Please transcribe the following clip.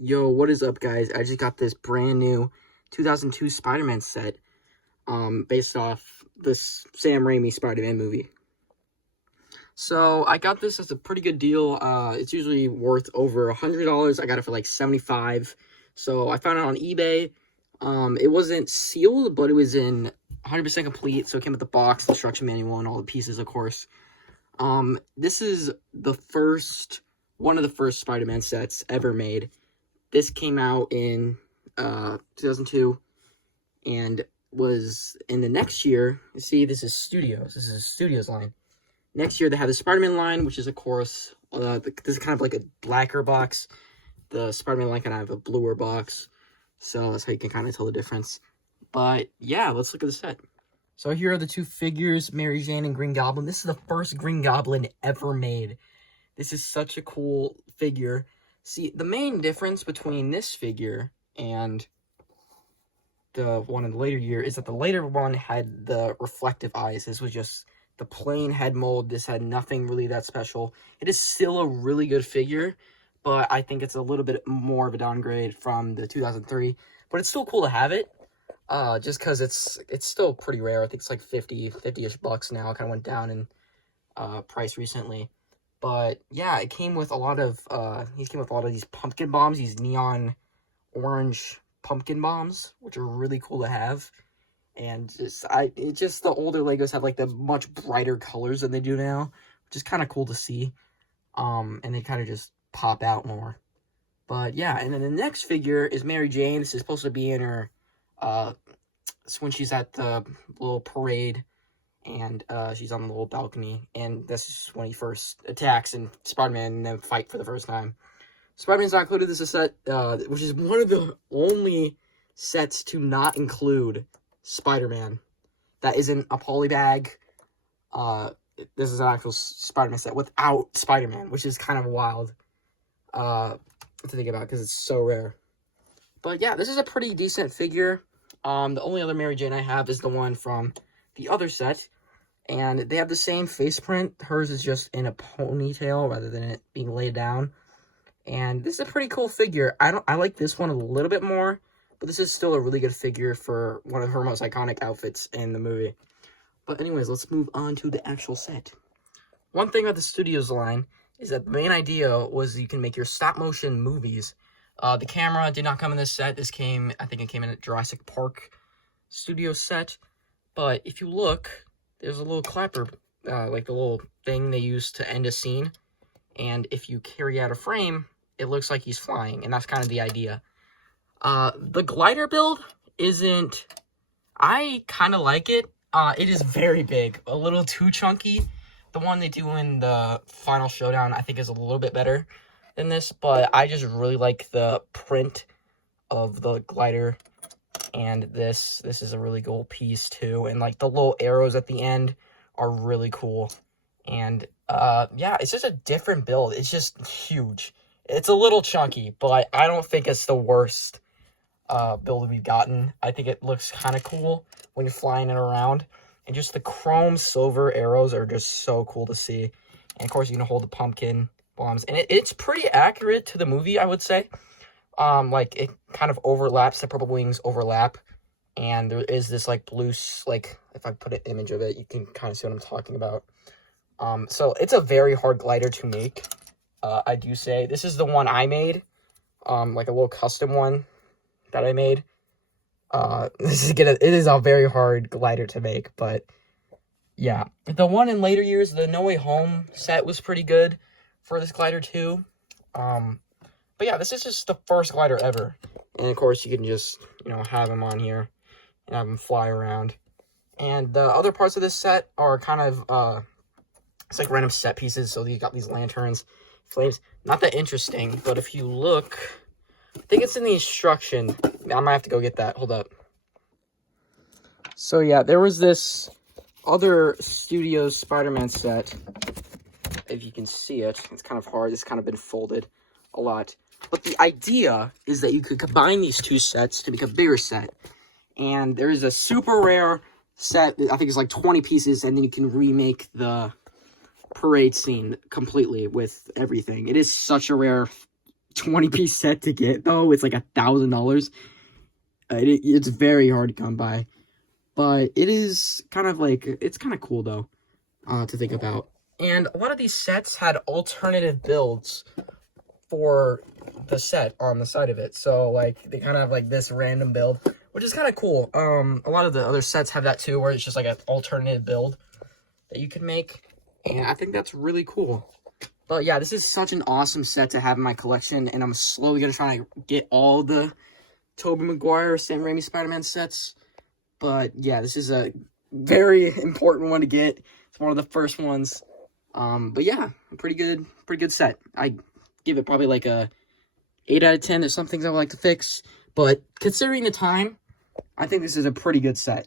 Yo, what is up, guys? I just got this brand new 2002 Spider-Man set, based off this Sam Raimi Spider-Man movie. So, I got this as a pretty good deal. It's usually worth over $100. I got it for like $75. So, I found it on eBay. It wasn't sealed, but it was in 100% complete. So, it came with the box, instruction manual, and all the pieces, of course. This is one of the first Spider-Man sets ever made. This came out in 2002 and was in the next year. You see, this is Studios. This is a Studios line. Next year, they have the Spider-Man line, which is, of course, this is kind of like a blacker box. The Spider-Man line kind of have a bluer box. So that's how you can kind of tell the difference. But yeah, let's look at the set. So here are the two figures, Mary Jane and Green Goblin. This is the first Green Goblin ever made. This is such a cool figure. See, the main difference between this figure and the one in the later year is that the later one had the reflective eyes. This was just the plain head mold. This had nothing really that special. It is still a really good figure, but I think it's a little bit more of a downgrade from the 2003. But it's still cool to have it, just because it's still pretty rare. I think it's like 50-ish bucks now. It kind of went down in price recently. But yeah, it came with a lot of these pumpkin bombs, these neon orange pumpkin bombs, which are really cool to have. And just the older Legos have like the much brighter colors than they do now, which is kind of cool to see. And they kind of just pop out more. But yeah, and then the next figure is Mary Jane. This is supposed to be in her it's when she's at the little parade. And she's on the little balcony, and this is when he first attacks and Spider-Man and them fight for the first time. Spider-Man's not included. This is a set, which is one of the only sets to not include Spider-Man. That isn't a poly bag. This is an actual Spider-Man set without Spider-Man, which is kind of wild to think about because it's so rare. But yeah, this is a pretty decent figure. The only other Mary Jane I have is the one from the other set. And they have the same face print. Hers is just in a ponytail rather than it being laid down. And this is a pretty cool figure. I like this one a little bit more, but this is still a really good figure for one of her most iconic outfits in the movie. But anyways, let's move on to the actual set. One thing about the Studios line is that the main idea was you can make your stop motion movies. The camera did not come in this set. I think it came in a Jurassic Park studio set. But if you look, there's a little clapper, like the little thing they use to end a scene. And if you carry out a frame, it looks like he's flying. And that's kind of the idea. The glider build isn't... I kind of like it. It is very big. A little too chunky. The one they do in the final showdown, I think, is a little bit better than this. But I just really like the print of the glider. And this is a really cool piece too, and like the little arrows at the end are really cool. And yeah, it's just a different build. It's just huge. It's a little chunky, but I don't think it's the worst build we've gotten. I think it looks kind of cool when you're flying it around, and just the chrome silver arrows are just so cool to see. And of course, you can hold the pumpkin bombs, and it's pretty accurate to the movie, I would say. Like, it kind of overlaps, the purple wings overlap, and there is this, like, blue, like, if I put an image of it, you can kind of see what I'm talking about. So it's a very hard glider to make, I do say. This is the one I made, like a little custom one that I made. It is a very hard glider to make, but, yeah. The one in later years, the No Way Home set was pretty good for this glider, too. But yeah, this is just the first glider ever. And of course, you can just, have him on here and have him fly around. And the other parts of this set are kind of, it's like random set pieces. So you got these lanterns, flames. Not that interesting, but if you look, I think it's in the instruction. I might have to go get that. Hold up. So yeah, there was this other Studios Spider-Man set. If you can see it, it's kind of hard. It's kind of been folded a lot. But the idea is that you could combine these two sets to make a bigger set. And there is a super rare set, I think it's like 20 pieces, and then you can remake the parade scene completely with everything. It is such a rare 20-piece set to get, though. It's like $1,000. It's very hard to come by. But it is kind of like, it's kind of cool, though, to think about. And a lot of these sets had alternative builds for the set on the side of it. So, like, they kind of have, like, this random build, which is kind of cool. A lot of the other sets have that, too, where it's just, like, an alternative build that you can make. And I think that's really cool. But, yeah, this is such an awesome set to have in my collection. And I'm slowly going to try to get all the Tobey Maguire, Sam Raimi Spider-Man sets. But, yeah, this is a very important one to get. It's one of the first ones. But, yeah, pretty good set. I give it probably like a 8 out of 10. There's some things I would like to fix. But considering the time, I think this is a pretty good set.